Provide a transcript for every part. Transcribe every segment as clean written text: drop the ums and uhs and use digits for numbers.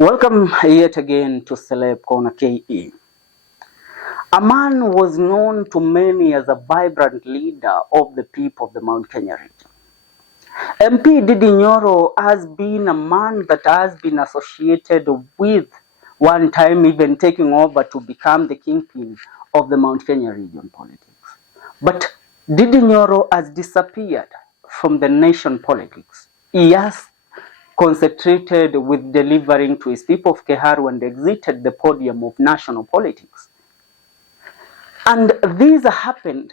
Welcome yet again to Celeb Corner KE. A man was known to many as a vibrant leader of the people of the Mount Kenya region. MP Ndidi Nyoro has been a man that has been associated with one time even taking over to become the kingpin of the Mount Kenya region politics. But Ndidi Nyoro has disappeared from the nation politics. He has concentrated with delivering to his people of Keharu and exited the podium of national politics. And this happened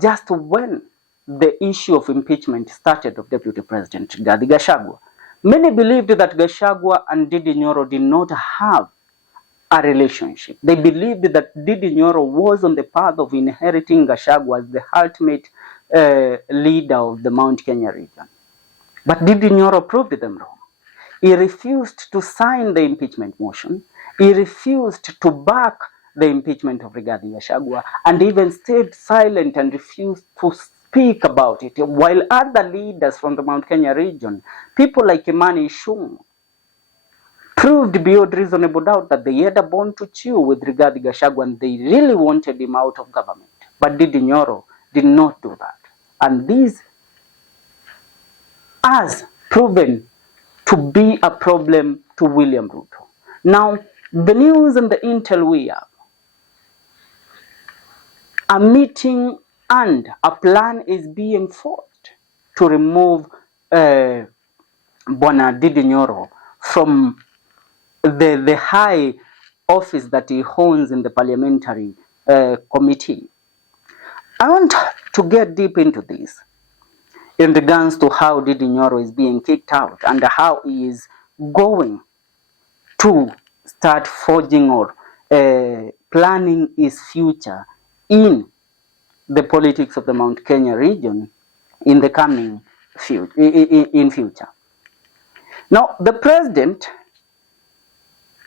just when the issue of impeachment started of Deputy President Rigathi Gachagua. Many believed that Gachagua and Ndidi Nyoro did not have a relationship. They believed that Ndidi Nyoro was on the path of inheriting Gachagua as the ultimate leader of the Mount Kenya region. But Ndidi Nyoro proved them wrong. He refused to sign the impeachment motion. He refused to back the impeachment of Rigathi Gachagua and even stayed silent and refused to speak about it. While other leaders from the Mount Kenya region, people like Imani Ichung'wah, proved beyond reasonable doubt that they had a bone to chew with Rigathi Gachagua and they really wanted him out of government. But Ndidi Nyoro did not do that. And this has proven to be a problem to William Ruto. Now, the news and the intel we have, a meeting and a plan is being forged to remove Bwana Ndidi Nyoro from the high office that he holds in the parliamentary committee. I want to get deep into this in regards to how Ndidi Nyoro is being kicked out and how he is going to start forging or planning his future in the politics of the Mount Kenya region in the coming future. Now, the president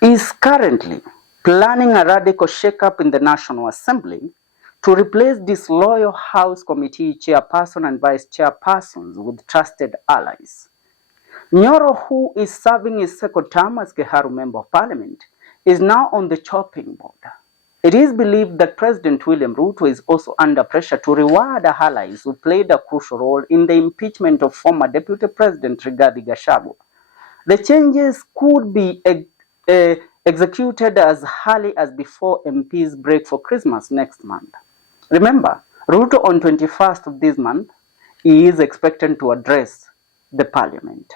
is currently planning a radical shakeup in the National Assembly to replace disloyal House Committee chairperson and vice chairpersons with trusted allies. Nyoro, who is serving his second term as Keharu Member of Parliament, is now on the chopping board. It is believed that President William Ruto is also under pressure to reward allies who played a crucial role in the impeachment of former Deputy President Rigathi Gachagua. The changes could be executed as early as before MPs break for Christmas next month. Remember, Ruto on 21st of this month, he is expected to address the parliament.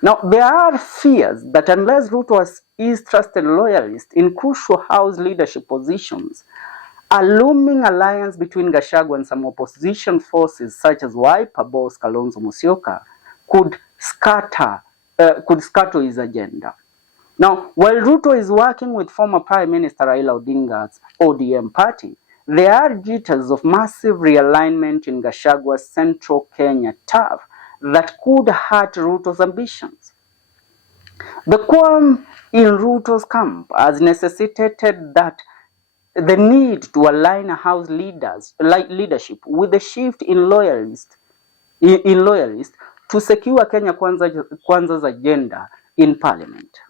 Now, there are fears that unless Ruto is trusted loyalist in crucial House leadership positions, a looming alliance between Gachagua and some opposition forces such as Wiper boss Kalonzo Musyoka could scatter his agenda. Now, while Ruto is working with former Prime Minister Raila Odinga's ODM party, there are jitters of massive realignment in Gachagua's central Kenya turf that could hurt Ruto's ambitions. The qualm in Ruto's camp has necessitated that the need to align House leadership with a shift in loyalists to secure Kenya Kwanza's agenda in Parliament.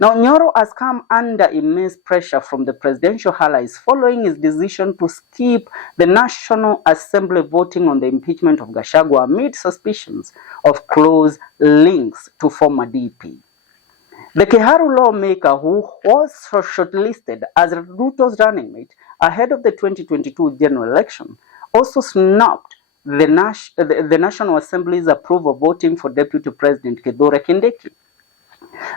Now, Nyoro has come under immense pressure from the presidential allies following his decision to skip the National Assembly voting on the impeachment of Gachagua amid suspicions of close links to former DP. The Keharu lawmaker, who was shortlisted as Ruto's running mate ahead of the 2022 general election, also snapped the National Assembly's approval voting for Deputy President Kithure Kindiki.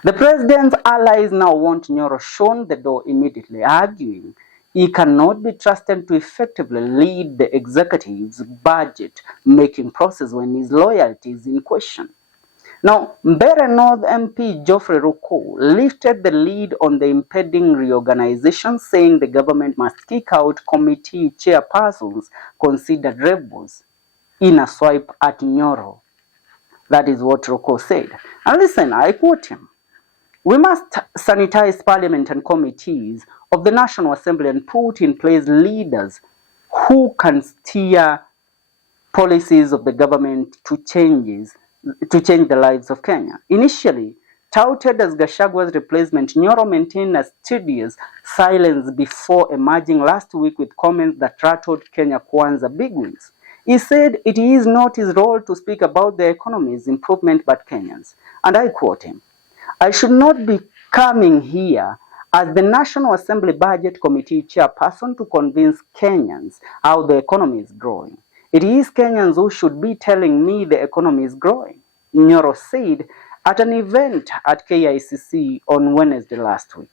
The president's allies now want Nyoro shown the door immediately, arguing he cannot be trusted to effectively lead the executive's budget-making process when his loyalty is in question. Now, Mbeere North MP Geoffrey Ruko lifted the lead on the impending reorganization, saying the government must kick out committee chairpersons considered rebels in a swipe at Nyoro. That is what Ruko said. And listen, I quote him. "We must sanitize parliament and committees of the National Assembly and put in place leaders who can steer policies of the government to change the lives of Kenya. Initially, touted as Gachagwa's replacement, Nyoro maintained a studious silence before emerging last week with comments that rattled Kenya Kwanza bigwigs. He said it is not his role to speak about the economy's improvement but Kenyans. And I quote him, I should not be coming here as the National Assembly Budget Committee chairperson to convince Kenyans how the economy is growing. It is Kenyans who should be telling me the economy is growing, Nyoro said at an event at KICC on Wednesday last week.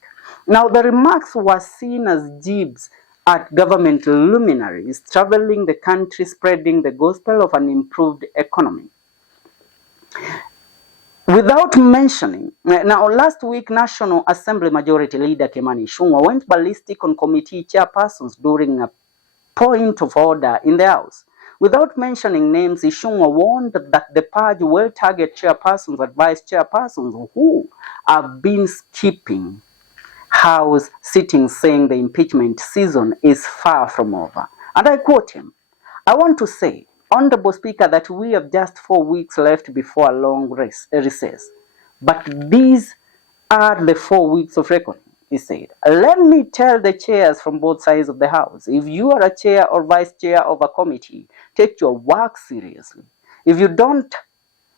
Now, the remarks were seen as jibes at government luminaries traveling the country spreading the gospel of an improved economy. Without mentioning, now last week National Assembly Majority Leader Kimani Ichung'wah went ballistic on committee chairpersons during a point of order in the House. Without mentioning names, Ichung'wah warned that the purge will target chairpersons and vice chairpersons who have been skipping House sittings, saying the impeachment season is far from over. And I quote him, I want to say, Honorable Speaker, that we have just 4 weeks left before a long recess. But these are the 4 weeks of reckoning, he said. Let me tell the chairs from both sides of the House, if you are a chair or vice chair of a committee, take your work seriously. If you don't,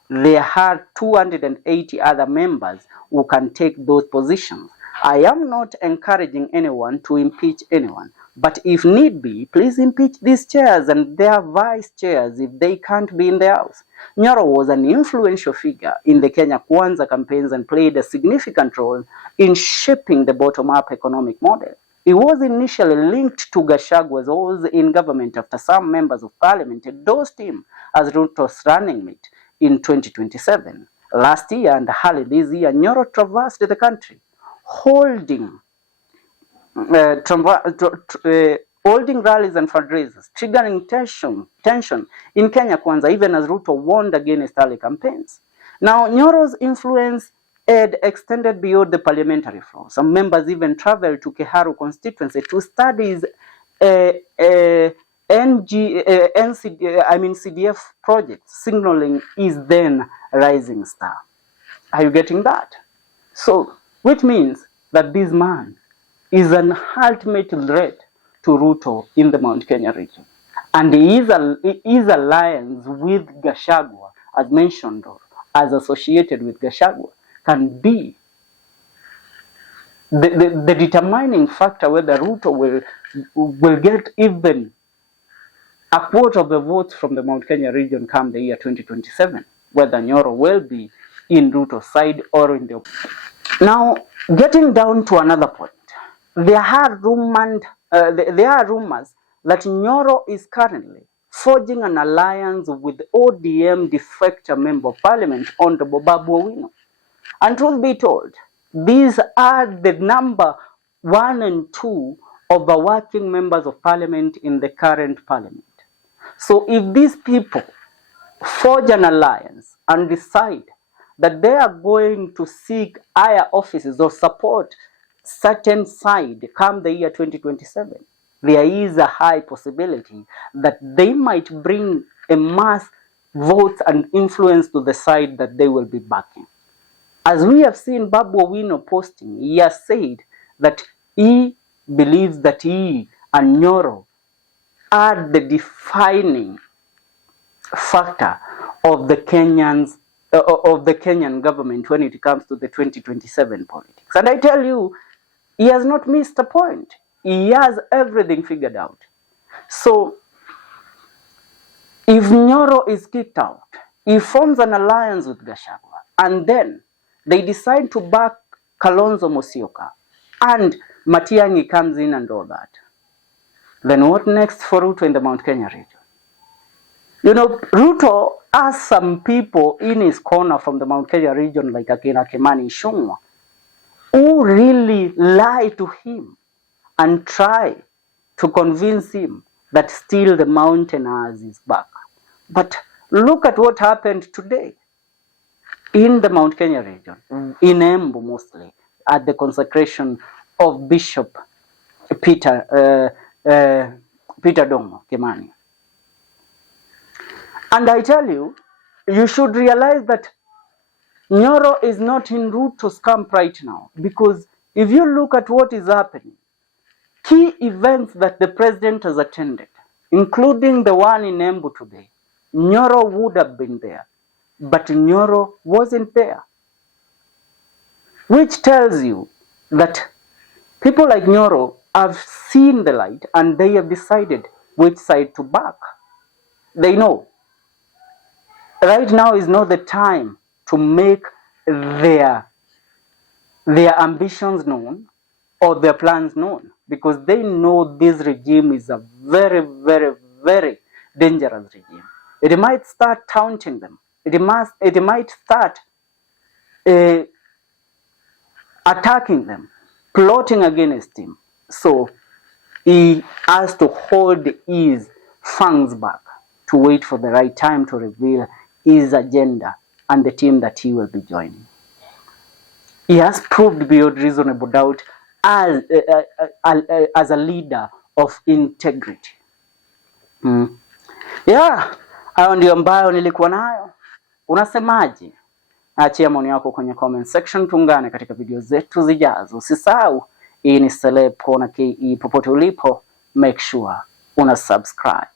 there are 280 other members who can take those positions. I am not encouraging anyone to impeach anyone, but if need be, please impeach these chairs and their vice chairs if they can't be in the House. Nyoro was an influential figure in the Kenya Kwanza campaigns and played a significant role in shaping the bottom-up economic model. He was initially linked to Gachagwa's roles in government after some members of parliament endorsed him as Ruto's running mate in 2027. Last year and early this year, Nyoro traversed the country, holding rallies and fundraisers, triggering tension in Kenya Kwanza, even as Ruto warned against early campaigns. Now, Nyoro's influence had extended beyond the parliamentary floor. Some members even traveled to Keharu constituency to study his CDF projects, signaling his then rising star. Are you getting that? So, which means that this man is an ultimate threat to Ruto in the Mount Kenya region. And his alliance with Gachagua, as mentioned or as associated with Gachagua, can be the determining factor whether Ruto will get even a quarter of the votes from the Mount Kenya region come the year 2027, whether Nyoro will be in Ruto's side or in the opposition. Now, getting down to another point, there are rumors that Nyoro is currently forging an alliance with ODM defector Member of Parliament, Honorable Babu Owino. And truth be told, these are the number 1 and 2 of the working members of Parliament in the current Parliament. So if these people forge an alliance and decide that they are going to seek higher offices or support certain side come the year 2027, there is a high possibility that they might bring a mass votes and influence to the side that they will be backing. As we have seen Babu Owino posting, he has said that he believes that he and Nyoro are the defining factor of the Kenyan government when it comes to the 2027 politics. And I tell you, he has not missed a point. He has everything figured out. So, if Nyoro is kicked out, he forms an alliance with Gachagua, and then they decide to back Kalonzo Musyoka, and Matiang'i comes in and all that. Then what next for Ruto in the Mount Kenya region? You know, Ruto has some people in his corner from the Mount Kenya region, like Akina Kimani Ichung'wah, who really lie to him and try to convince him that still the mountain has his back. But look at what happened today in the Mount Kenya region, in Embu mostly, at the consecration of Bishop Peter Domo Kimani. And I tell you, you should realize that Nyoro is not in Ruto's camp right now, because if you look at what is happening, key events that the president has attended, including the one in Embu today, Nyoro would have been there, but Nyoro wasn't there, which tells you that people like Nyoro have seen the light and they have decided which side to back. They know right now is not the time to make their ambitions known or their plans known, because they know this regime is a very, very, very dangerous regime. It might start taunting them. It might start attacking them, plotting against him. So he has to hold his fangs back to wait for the right time to reveal his agenda and the team that he will be joining. He has proved beyond reasonable doubt as a leader of integrity. Yeah, hayo ndio ambayo nilikuwa nayo. Unasemaje? Achia maoni yako kwenye comment section, tuungane katika video zetu zijazo. Usisahau, hii ni Celeb Corner KE, popote ulipo, make sure una subscribe.